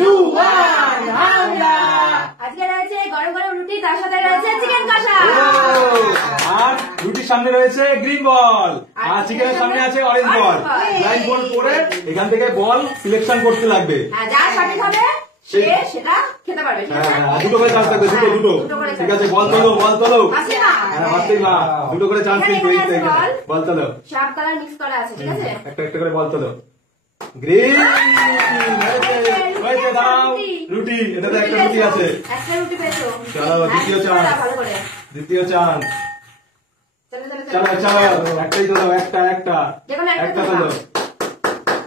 2 1 হামলা। আজকে রয়েছে গরম গরম রুটি, তার সাথে রয়েছে চিকেন কষা। আর রুটির সামনে রয়েছে গ্রিন বল, আর চিকেনের সামনে আছে অরেঞ্জ বল। লাইন বল করে এখান থেকে বল সিলেকশন করতে লাগবে। যার সঠিক হবে সে সেটা খেতে পারবে। দুটো করে চান্স থাকবে, দুটো। ঠিক আছে, বল তোলো, বল তোলো। আসতেই না, দুটো করে চান্স দিতে। বল তোলো, সব কালার মিক্স করা আছে, ঠিক আছে? একটা একটা করে বল তোলো। গ্রিন হয়েছে, দাও রুটি। এটাতে একটা রুটি আছে, একটা রুটি পেয়েছো। চলো দ্বিতীয় চান্স, দ্বিতীয় চান্স। চলো চলো, একটাই তোলো, একটা তোলো।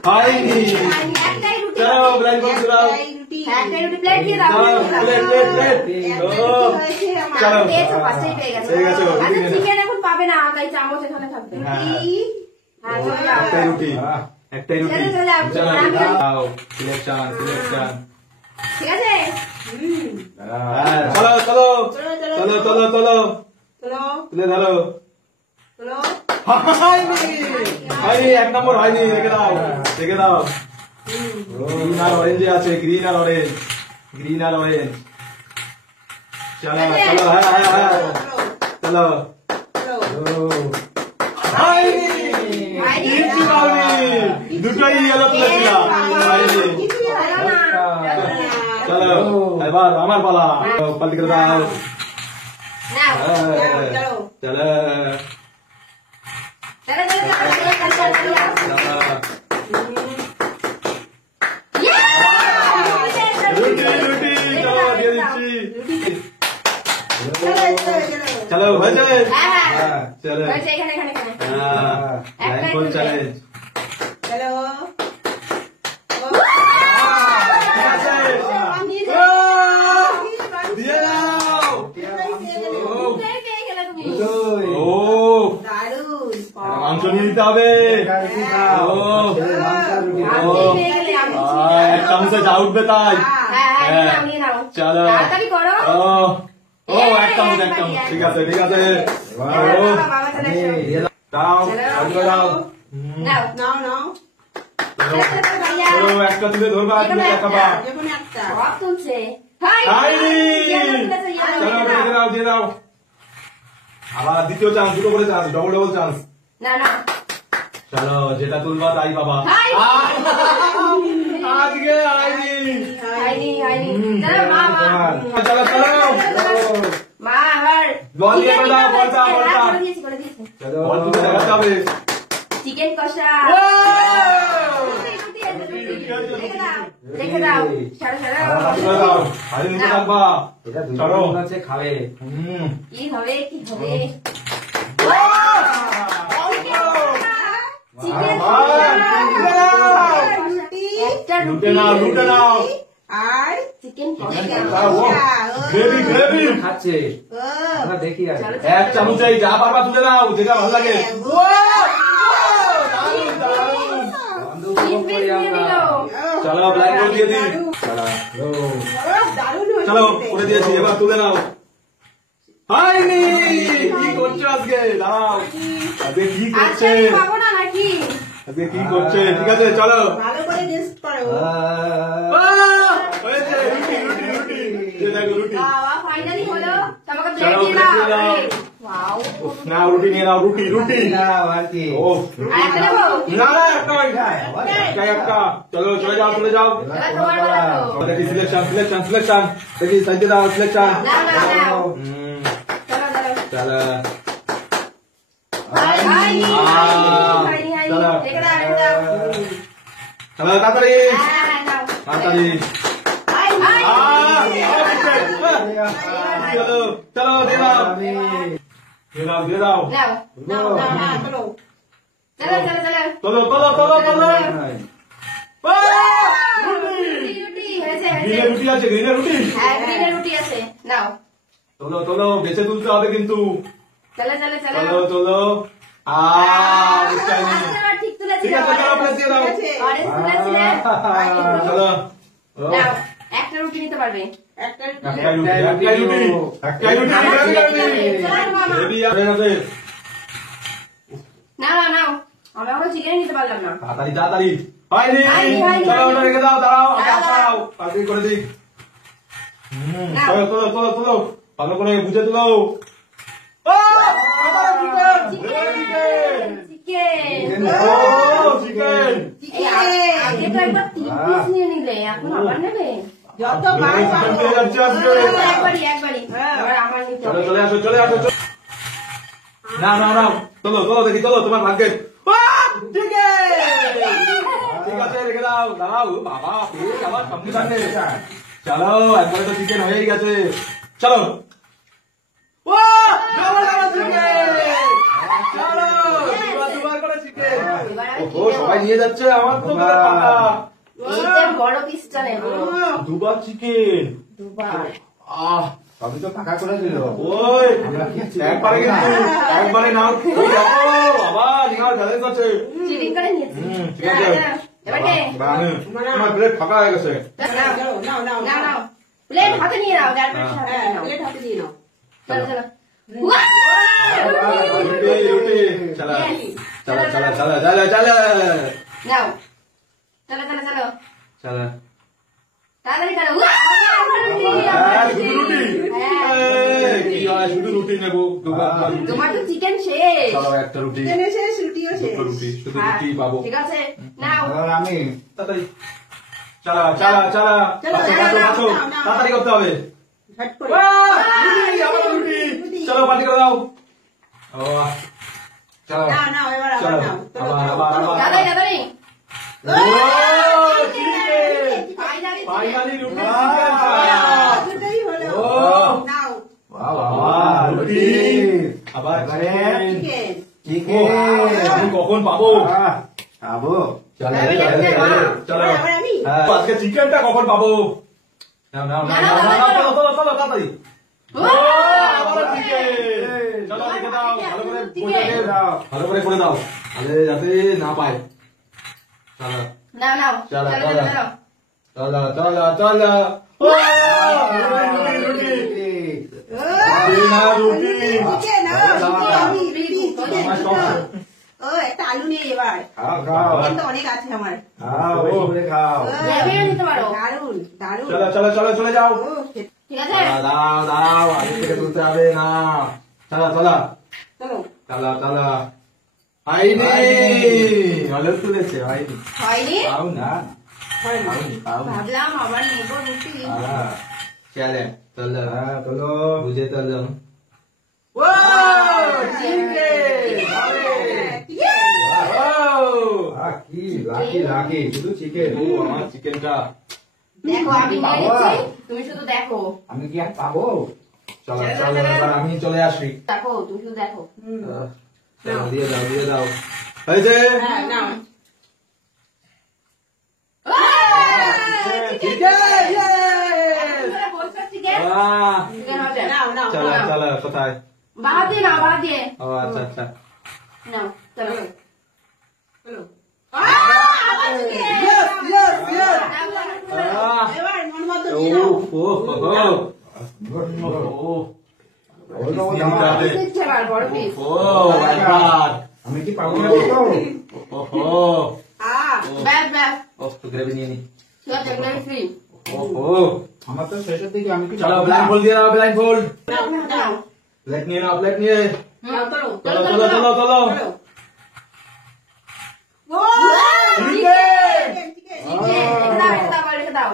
হয়নি, চলো ব্লাইন্ড বল তোলো। একটাই রুটি প্লেট দিয়ে দাও। প্লেট। চলো পেয়েছো, ফার্স্টেই পেয়ে গেছো। আচ্ছা চিকেন এখন পাবে না, তাই চামচ এখানে থাকবে। একটাই রুটি। চলো দাও সিলেকশন। ঠিক আছে, চলো তুলে ধরো। হয়নি, 1 নম্বর হয়নি, রেখে দাও। গ্রিন আর অরেঞ্জে আছে, গ্রিন আর অরেঞ্জ। চলো দুটোই ইয়েলো তুলেছিলাম। চলো এবার আমার পালা, পাল্টি করে দাও। চলো চলো হয়েছে, চলো চ্যালেঞ্জ। মাংস নিয়ে দিতে হবে। এক চামচে যা উঠবে তাই। চলো এক চামচ। ঠিক আছে দাও, একটা তুলে ধরবা, তুলে দেখাবা। দিয়ে দাও। আবার দ্বিতীয় চান্স, দুটো করে চান্স, ডবল চান্স। চলো যেটা তুলবা তাই বাবা। আজকে চলো বল দিয়ে দাও, বলটা বল তুলে দেখাতে হবে। চিকেন কষা রেখে দাও। খাবে কি হবে লুটে নাও আর চিকেন গ্রেভি খাচ্ছে। দেখি এক চামচাই যা পারবা তুলে নাও, যেটা ভালো লাগে। চলো ব্ল্যাক বল দিয়ে দিই। চলো করে দিয়েছি, এবার তুলে নাও। হয়নি, কি করছো আজকে? দাঁড়াও, আজকে কি করছে? ঠিক আছে চলো ভালো করে টেস্ট করো। হয়েছে, রুটি। বাবা ফাইনালি হলো। তোমাকে প্লেট দিয়ে দাও। ওয়াও, না রুটি নিয়ে নাও। রুটি না আর কি। ও একটা দেবো না, একটা। চলো চলে যাও। দেখি সিলেকশন। দেখি সাইডে দাও সিলেকশন। চলো তাড়াতাড়ি। চলো দিয়ে দাও। চলো গ্রিনের রুটি আছে। চলো বেছে তুলতে হবে কিন্তু। চলো ঠিক আছে, চলো একটা রুটি নিতে পারবে। না আমরা চিকেন নিতে পারলাম না। তাড়াতাড়ি হয়নি। চলো রেখে দাও, দাঁড়াও। তাড়াতাড়ি করে দিক। তোলো তোলো তোলো তোলো, ভালো করে বুঝে তোলো। চিকেন চিকেন আগে তো একবার 3 পিস নিয়ে নিলে, এখন আবার নেবে? যতবার যাচ্ছে আজকে। একবারই এবার আমার নিতে চলো হবে। চলে আসো চলে আসো। না না না, তোলো তোলো দেখি, তোলো তোমার ভাগ্যে। ঠিক আছে রেখে দাও, দাঁড়াও। বাবা পেয়ে আবার সামনে সামনে। চলো একবারে তো চিকেন হয়েই গেছে। চলো দুবার করে চিকেন। ও সবাই নিয়ে যাচ্ছে, আমার তো এতে বড় পিসটা নেব। দুবার চিকেন। দুবার। সবই তো ফাঁকা করে দিল। ওই একবারে কিন্তু একবারে নাও। ওই দেখো বাবা নিহার ব্যালেন্স আছে। চিকেন করে নিয়েছি। ঠিক আছে। এবার কে? আমার প্লেট ফাঁকা হয়ে গেছে। নাও প্লেট হাতে নিয়ে নাও, প্লেট হাতে নিয়ে নাও। চলো চলো। রুটি রুটি চলো চলো চলো চলো চলো চলো নাও চলো চলো চলো চলো। তাড়াতাড়ি করো। শুধু রুটি? কি হয়, শুধু রুটি নেবো? তোমার তো চিকেন শেষ। চলো একটা রুটি, দুটো রুটি, শুধু রুটি পাবো। ঠিক আছে নাও। আমি তাড়াতাড়ি চলো চলো চলো। তাড়াতাড়ি করতে হবে। আবার রুটি। চলো পার্টি করে দাও। ও চলো চলো আবার আবার আবার। তাড়াতাড়ি তাড়াতাড়ি। ও চিকেন ফাইনালি রুটি। ও বাবা রুটি আবার চিকেন। চিকেন আমি কখন পাবো? খাবো। চলো চলো। হ্যাঁ, আজকে চিকেনটা কখন পাবো? নাও নাও নাও নাও নাও, চলো চলো চলো তাড়াতাড়ি। ও আবার চিকেন। চলো রেখে দাও, ভালো করে বসে দাও, ভালো করে করে দাও, তাহলে যাতে না পায়। চলো নাও নাও চলো চলো চলো চলো। চলো চলো চলো। ও রুটি রুটি না রুটি। একটা আলু নিয়ে এবার খাও খাও কিন্তু অনেক আছে আমার। খাও, বেশি করে খাও। লেবেও নিতে পারো। দারুন দারুন। চলো চলো চলো চলে যাও। ঠিক আছে দাঁড়াও দাঁড়াও, আগে থেকে তুলতে হবে না। চলো চলো চলো চলো চলো। হয়নি, ভালো তুলেছে, হয়নি। হয়নি? পাও না, পাও পাও। ভাবলাম আবার নেবো রুটি। চলে চলো, হ্যাঁ চলো। বুঝে চলো। ও চিকেন। কি লাকি লাকি, শুধু চিকেন। ও আমার চিকেনটা। দেখো আমি নিয়ে নিচ্ছি, তুমি শুধু দেখো। আমি কি আর পাবো? চলো চলো, এবার আমি চলে আসি। দেখো তুমি শুধু দেখো। চলো, দিয়ে দাও দিয়ে দাও। হয়েছে? হ্যাঁ নাও। চিকেন, বলছো চিকেন? বাহ। চিকেন হবে। নাও নাও চলো চলো, কোথায়? বাহার দিয়ে নাও, বাহার দিয়ে ও আচ্ছা আচ্ছা। নাও। চলো চলো। আহ, এবার মন মতো ও দিয়ে দাও। ও দিচ্ছে এবার বড় পিস। ও একবার। আমি কি পাবো না তো? ওহো, ব্যাস ব্যাস ও তো গ্রেভি নিয়ে নি। ঠিক আছে একদম ফ্রি। ওহো, আমার তো শেষের দিকে আমি কি চলো পাবো না? ব্লাইন্ড ফোল্ড দিয়ে নাও, ব্লাইন্ড ফোল্ড। নাও। প্লেট নিয়ে নাও, প্লেট নিয়ে। নাও চলো। চলো চলো চলো চলো। ও চিকেন। চিকেন রেখে দাও রেখে দাও রেখে দাও।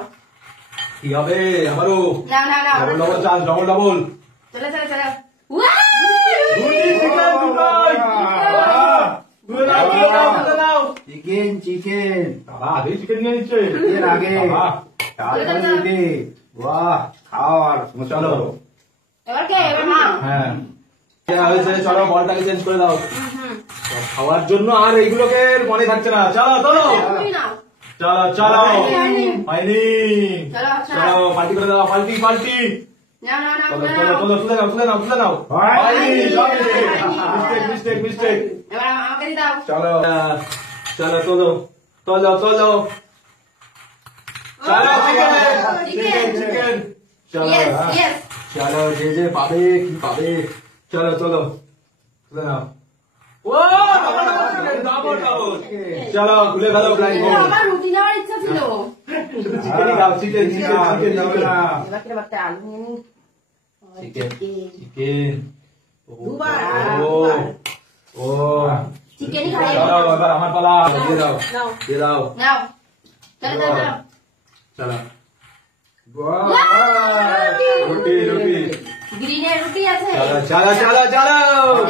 কি হবে আমারও? নাও নাও নাও। Double double chance, double double. চলো চলো চলো। রুটি চিকেন দুটোই। বাহ, তুলে নাও তুলে নাও তুলে নাও। Chicken chicken. বাবা আগে চিকেন নিয়ে নিচ্ছে। এর আগে বাবা, তারপরে রুটি। বাহ, খাও আর চলো। এবার কে? এবার মা। হ্যাঁ, হয়েছে, চলো বলটাকে চেঞ্জ করে দাও। হুম। সব খাওয়ার জন্য আর এইগুলোকে মনে থাকছে না। চলো চলো তুমি নাও। চলো চলো। হয়নি। হয়নি। চলো আচ্ছা। চলো পাল্টি করে দাও, পাল্টি পাল্টি। নাও নাও নাও চলো নাও। চলো চলো, তুলে নাও তুলে নাও তুলে নাও। হয়নি, সব মিস্টেক মিস্টেক মিস্টেক। এবার আমাকে দিয়ে দাও। চলো চলো চলো চলো চলো চলো। Chicken chicken chicken. চলো ইয়েস ইয়েস। চলো, যে যে পাবে কি পাবে। চলো চলো তুলে নাও। O double double. চলো খুলে ফেলো ব্লাইন্ড ফোল্ড। আমার রুটি নেওয়ার ইচ্ছা ছিল। শুধু চিকেনই খাও, চিকেন চিকেন চিকেন যাবে না। এবার কিরম একটা আলু নিয়ে নি চিকেন চিকেন দুবার, ও দুবার। ও চিকেনই খাই চলো এবার আমার পালা দিয়ে দাও নাও। দিয়ে দাও নাও চলো চলো চলো চলো বাহ, রুটি রুটি গ্রিনের রুটি আছে চলো চলো চলো চলো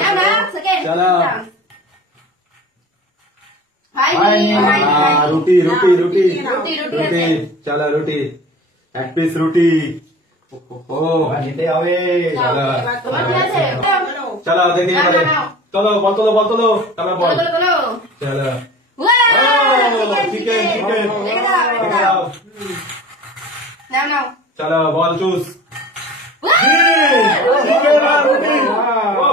নাও না সেকেন্ড চলো। ভাই রুটি রুটি রুটি রুটি রুটি রুটি আছে চলো রুটি এক পিস রুটি ও নিতে হবে। চলো তোমার কি আছে চলো। চলো দেখি না, এবারে না, না। চলো বল তোলো বল তোলো চলো বল চলো চলো চলো ওয়াও চিকেন চিকেন রেখে দাও রেখে দাও নাও নাও চলো বল চুস ওয়াও চিকেন আর রুটি ও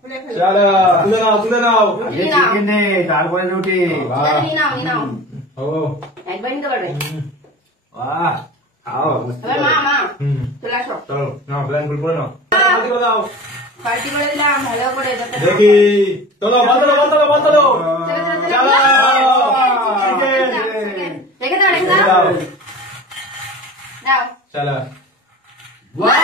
খুলে ফেলো। চলো তুলে নাও তুলে নাও আগে চিকেন দে, তারপরে রুটি। বাহ, নিয়ে নাও নিয়ে নাও ও একবার নিতে পারবে বাহ, খাও। এবার মা মা হুম চলে আসো চলো নাও প্ল্যান করে নাও পার্টি করে দাও পার্টি করে দিলাম ভালো করে যাতে দেখি চলো বল তোলো বল তোলো বল তোলো চলো চিকেন রেখে দাও রেখে রেখে দাও দাও দাও চলো বাহ,